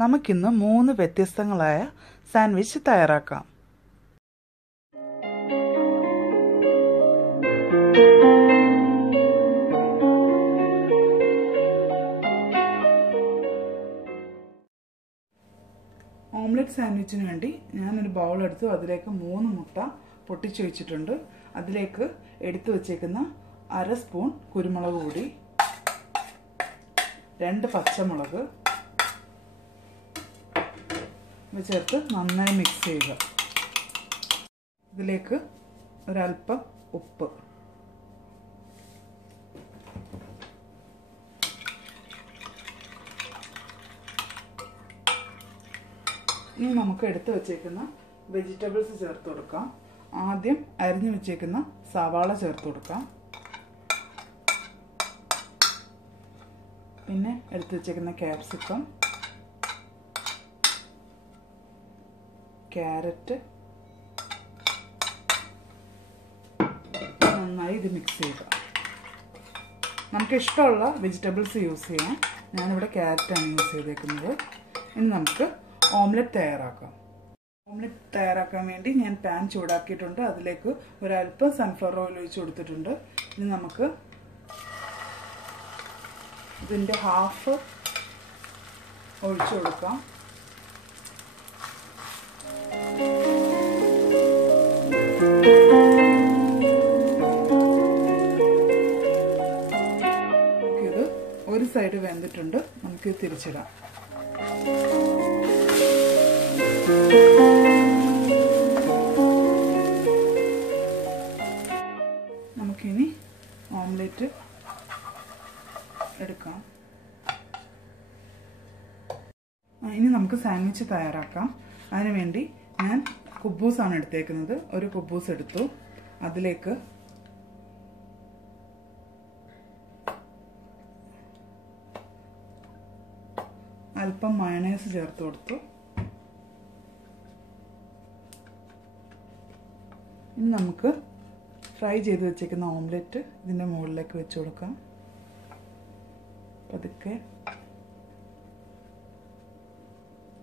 നമുക്കിന്ന് 3 വ്യത്യസ്തങ്ങളായ സാൻഡ്വിച്ച് തയ്യാറാക്കാം. ഓംലെറ്റ് സാൻഡ്വിച്ചിന് വേണ്ടി ഞാനൊരു ബൗൾ എടുത്തു. അതിലേക്ക് 3 മുട്ട പൊട്ടിച്ചു വെച്ചിട്ടുണ്ട്. അതിലേക്ക് എടുത്തു വച്ചേക്കുന്ന 1/2 സ്പൂൺ കുരുമുളക് പൊടി, 2 പച്ചമുളക് ചേർത്ത് നന്നായി മിക്സ് ചെയ്യുക. ഇതിലേക്ക് ഒരല്പം ഉപ്പ്, ഇനി നമുക്ക് എടുത്തു വച്ചേക്കുന്ന വെജിറ്റബിൾസ് ചേർത്ത് കൊടുക്കാം. ആദ്യം അരിഞ്ഞു വെച്ചേക്കുന്ന സവാള ചേർത്ത് കൊടുക്കാം. പിന്നെ എടുത്തു വച്ചേക്കുന്ന ക്യാപ്സിക്കം, ക്യാരറ്റ്, നന്നായി ഇത് മിക്സ് ചെയ്യുക. നമുക്ക് ഇഷ്ടമുള്ള വെജിറ്റബിൾസ് യൂസ് ചെയ്യാം. ഞാനിവിടെ ക്യാരറ്റാണ് യൂസ് ചെയ്തേക്കുന്നത്. ഇനി നമുക്ക് ഓംലെറ്റ് തയ്യാറാക്കാം. ഓംലെറ്റ് തയ്യാറാക്കാൻ വേണ്ടി ഞാൻ പാൻ ചൂടാക്കിയിട്ടുണ്ട്. അതിലേക്ക് ഒരല്പം സൺഫ്ലവർ ഓയിൽ ഒഴിച്ച് കൊടുത്തിട്ടുണ്ട്. ഇനി നമുക്ക് ഇതിൻ്റെ ഹാഫ് ഒഴിച്ചു കൊടുക്കാം. നമുക്കിത് ഒരു സൈഡ് വെന്തിട്ടുണ്ട്. നമുക്കിത് തിരിച്ചിടാം. നമുക്കിനി ഓംലെറ്റ് എടുക്കാം. ഇനി നമുക്ക് സാൻഡ്വിച്ച് തയ്യാറാക്കാം. അതിനുവേണ്ടി ഞാൻ കുബൂസാണ് എടുത്തേക്കുന്നത്. ഒരു കുബൂസ് എടുത്തു. അതിലേക്ക് അല്പം മയോണൈസ് ചേർത്ത് കൊടുത്തു. ഇനി നമുക്ക് ഫ്രൈ ചെയ്ത് വെച്ചേക്കുന്ന ഓംലെറ്റ് ഇതിൻ്റെ മുകളിലേക്ക് വെച്ച് കൊടുക്കാം. പതുക്കെ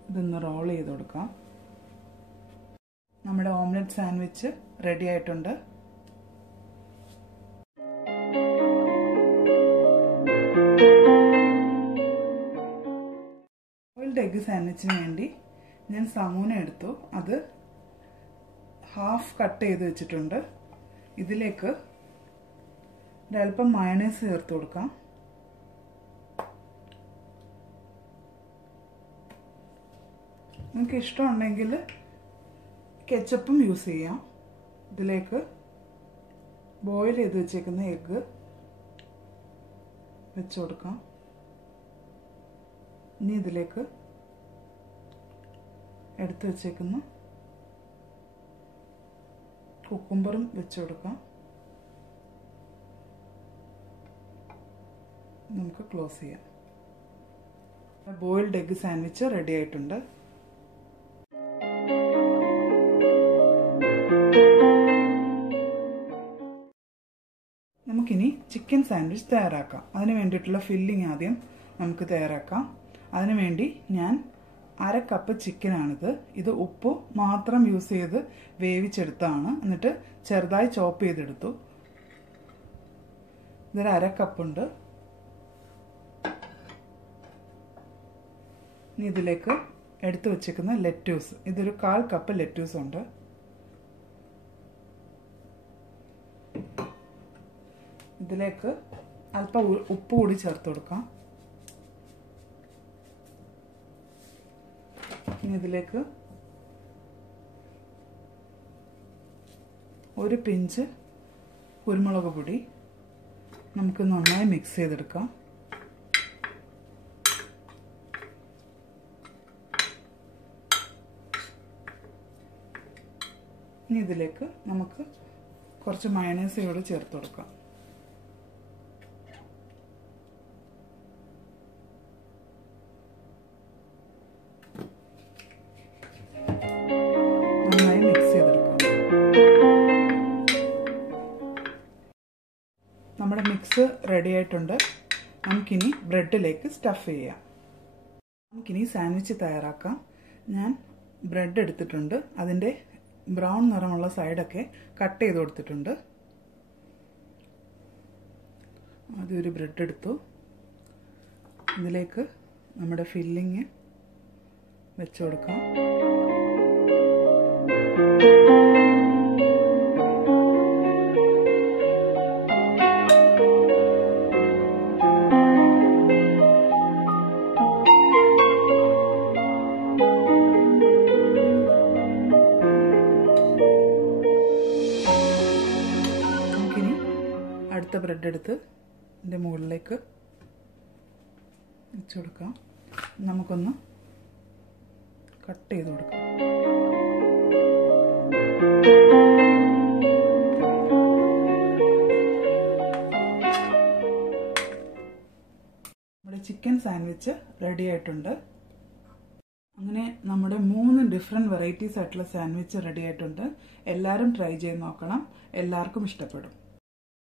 ഇതൊന്ന് റോൾ ചെയ്ത് കൊടുക്കാം. നമ്മുടെ ഓംലെറ്റ് സാൻഡ്വിച്ച് റെഡി ആയിട്ടുണ്ട്. ബോയിൽഡ് എഗ് സാൻഡ്വിച്ചിന് വേണ്ടി ഞാൻ സമൂന എടുത്തു. അത് ഹാഫ് കട്ട് ചെയ്ത് വെച്ചിട്ടുണ്ട്. ഇതിലേക്ക് ഒരല്പം മയോണൈസ് ചേർത്ത് കൊടുക്കാം. നിങ്ങൾക്ക് ഇഷ്ടമുണ്ടെങ്കിൽ കെച്ചപ്പും യൂസ് ചെയ്യാം. ഇതിലേക്ക് ബോയിൽ ചെയ്ത് വെച്ചേക്കുന്ന എഗ്ഗ് വെച്ച് കൊടുക്കാം. ഇനി ഇതിലേക്ക് എടുത്തു വെച്ചേക്കുന്ന കുക്കുംബറും വെച്ച് കൊടുക്കാം. നമുക്ക് ക്ലോസ് ചെയ്യാം. ബോയിൽഡ് എഗ് സാൻഡ്വിച്ച് റെഡി ആയിട്ടുണ്ട്. നമുക്കിനി ചിക്കൻ സാൻഡ്വിച്ച് തയ്യാറാക്കാം. അതിന് വേണ്ടിയിട്ടുള്ള ഫില്ലിംഗ് ആദ്യം നമുക്ക് തയ്യാറാക്കാം. അതിനുവേണ്ടി ഞാൻ 1/2 കപ്പ് ചിക്കനാണിത്. ഇത് ഉപ്പ് മാത്രം യൂസ് ചെയ്ത് വേവിച്ചെടുത്താണ്. എന്നിട്ട് ചെറുതായി ചോപ്പ് ചെയ്തെടുത്തു. ഇതൊരു 1/2 കപ്പുണ്ട്. ഇനി ഇതിലേക്ക് എടുത്തു വച്ചേക്കുന്ന ലെറ്റ്യൂസ്, ഇതൊരു 1/4 കപ്പ് ലെറ്റ്യൂസ് ഉണ്ട്. ഇതിലേക്ക് അല്പം ഉപ്പ് കൂടി ചേർത്ത് കൊടുക്കാം. ഇനി ഇതിലേക്ക് ഒരു പിഞ്ച് കുരുമുളക് പൊടി നമുക്ക് നന്നായി മിക്സ് ചെയ്തെടുക്കാം. ഇനി ഇതിലേക്ക് നമുക്ക് കുറച്ച് മയോണൈസ് കൂടി ചേർത്ത് കൊടുക്കാം. നന്നായി മിക്സ് ചെയ്തെടുക്കാം. മിക്സ് റെഡി ആയിട്ടുണ്ട്. നമുക്കിനി ബ്രെഡിലേക്ക് സ്റ്റഫ് ചെയ്യാം. നമുക്കിനി സാൻഡ്വിച്ച് തയ്യാറാക്കാം. ഞാൻ ബ്രെഡ് എടുത്തിട്ടുണ്ട്. അതിൻ്റെ ബ്രൗൺ നിറമുള്ള സൈഡൊക്കെ കട്ട് ചെയ്ത് കൊടുത്തിട്ടുണ്ട്. ആദ്യം ഒരു ബ്രെഡ് എടുത്തു. ഇതിലേക്ക് നമ്മുടെ ഫില്ലിങ് വെച്ച് കൊടുക്കാം. നമുക്കിനി അടുത്ത ബ്രെഡ് എടുത്ത് ഇതിൻ്റെ മുകളിലേക്ക് വെച്ച് കൊടുക്കാം. നമുക്കൊന്ന് കട്ട് ചെയ്ത് കൊടുക്കാം. നമ്മുടെ ചിക്കൻ സാൻഡ്വിച്ച് റെഡി ആയിട്ടുണ്ട്. അങ്ങനെ നമ്മുടെ 3 ഡിഫറെൻറ്റ് വെറൈറ്റീസ് ആയിട്ടുള്ള സാൻഡ്വിച്ച് റെഡി ആയിട്ടുണ്ട്. എല്ലാവരും ട്രൈ ചെയ്ത് നോക്കണം. എല്ലാവർക്കും ഇഷ്ടപ്പെടും.